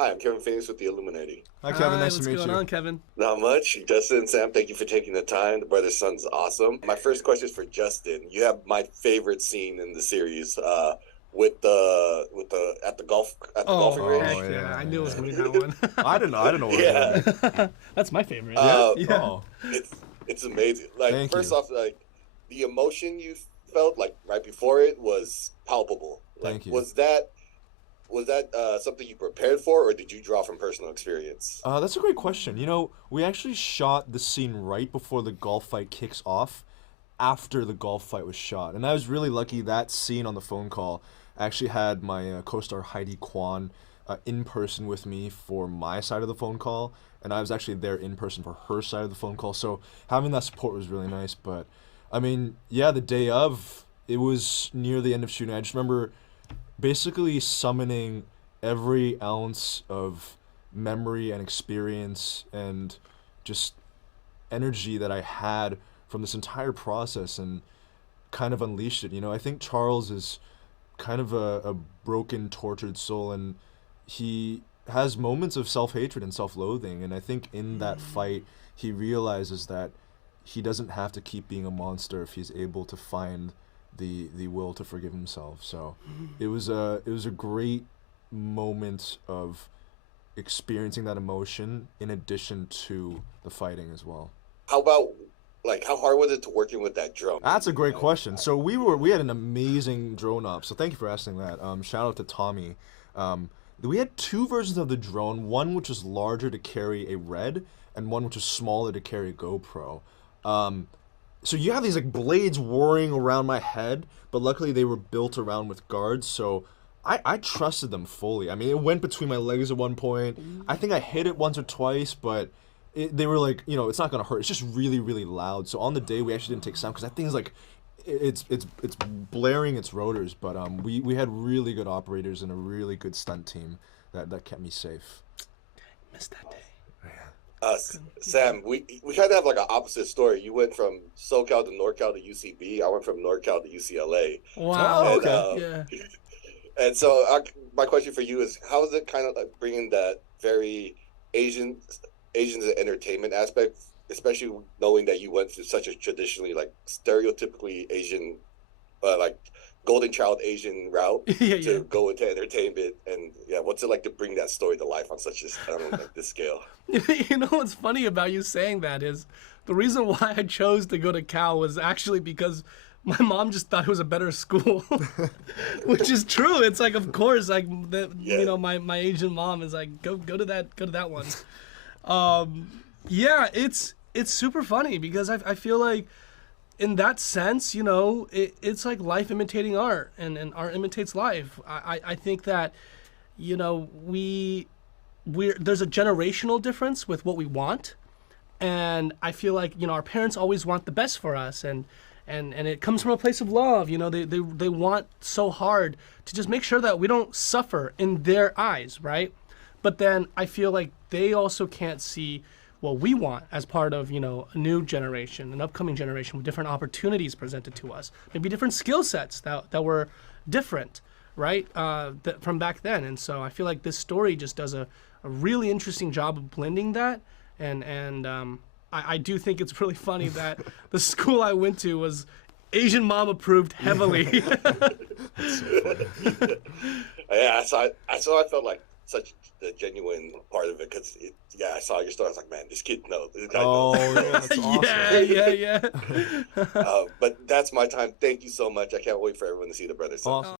Hi, I'm Kevin Fenix with the Illuminerdi. Hi, Kevin. Hi, Nice to what's meet going you. on, Kevin? Not much. Justin and Sam, thank you for taking the time. The brother son's awesome. My first question is for Justin. You have my favorite scene in the series, with the at the Oh, golfing range. Oh, heck yeah. I yeah, knew it was yeah. going to be that one. I didn't know what it was. Yeah, That's my favorite. uh, Yeah. Oh, it's amazing. Like thank first you. off, like the emotion you felt like right before it was palpable. Like Thank you. was that something you prepared for, or did you draw from personal experience? That's a great question. You know, we actually shot the scene right before the golf fight kicks off, after the golf fight was shot. And I was really lucky that scene on the phone call actually had my co-star Heidi Kwan in person with me for my side of the phone call, and I was actually there in person for her side of the phone call. So having that support was really nice. But I mean, yeah, the day of, it was near the end of shooting. I just remember basically summoning every ounce of memory and experience and just energy that I had from this entire process and kind of unleashed it. You know, I think Charles is kind of a broken, tortured soul, and he has moments of self-hatred and self-loathing. And I think in that fight, he realizes that he doesn't have to keep being a monster if he's able to find the will to forgive himself. So it was a great moment of experiencing that emotion in addition to the fighting as well. How about like how hard was it to working with that drum? That's a great question. So we had an amazing drone op. So thank you for asking that. Shout out to Tommy. We had two versions of the drone. One which was larger to carry a Red, and one which was smaller to carry a GoPro. So you have these like blades whirring around my head, but luckily they were built around with guards. So I trusted them fully. I mean, it went between my legs at one point. I think I hit it once or twice, but they were like, you know, it's not gonna hurt. It's just really, really loud. So on the day we actually didn't take sound because that thing's like, it's blaring its rotors. But we had really good operators and a really good stunt team that kept me safe. Missed that day. Sam, we kind of have like an opposite story. You went from SoCal to NorCal to UCB. I went from NorCal to UCLA. Wow. Oh, And okay. Yeah. and so my question for you is, how is it kind of like bringing that very Asians and entertainment aspect, especially knowing that you went through such a traditionally like stereotypically Asian, like golden child Asian route Yeah, to yeah. go into entertainment, and yeah, what's it like to bring that story to life on such a I don't know, like this scale? You know what's funny about you saying that is the reason why I chose to go to Cal was actually because my mom just thought it was a better school, which is true. It's like, of course, like Yeah. you know, my Asian mom is like, go to that one. Yeah, it's super funny because I feel like in that sense, you know, it's like life imitating art, and art imitates life. I think that, you know, there's a generational difference with what we want, and I feel like, you know, our parents always want the best for us, and it comes from a place of love. You know, they want so hard to just make sure that we don't suffer in their eyes, right? But then I feel like they also can't see what we want as part of, you know, a new generation, an upcoming generation with different opportunities presented to us, maybe different skill sets that were different, right, from back then. And so I feel like this story just does a really interesting job of blending that. And I do think it's really funny that the school I went to was Asian mom approved heavily. That's so funny. Yeah, I felt like such a genuine part of it because yeah, I saw your story. I was like, man, this guy Oh, knows. yeah, that's awesome. Yeah. But that's my time. Thank you so much. I can't wait for everyone to see the brother. Awesome.